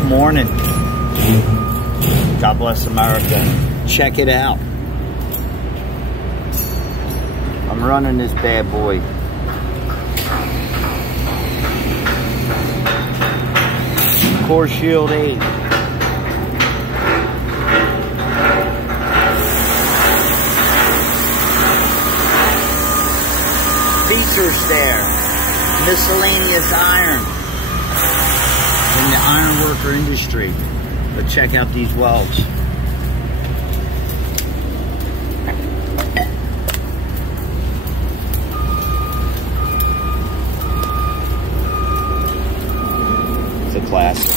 Good morning. God bless America. Check it out. I'm running this bad boy. Core Shield 8. Feature STAIR. Miscellaneous iron. In the ironworker industry. But check out these welds. It's a classic.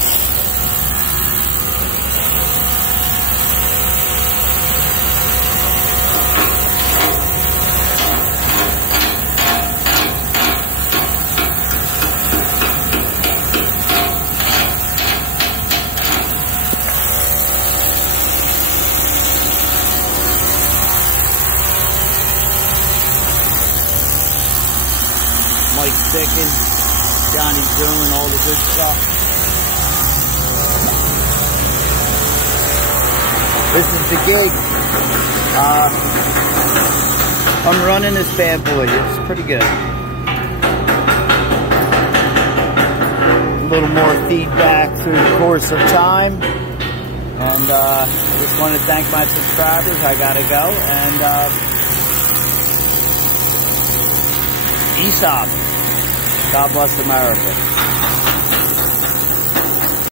Mike Thicken, Johnny Zoom, all the good stuff. This is the gig. I'm running this bad boy. It's pretty good. A little more feedback through the course of time. And just want to thank my subscribers. I gotta go. And Esab. God bless America.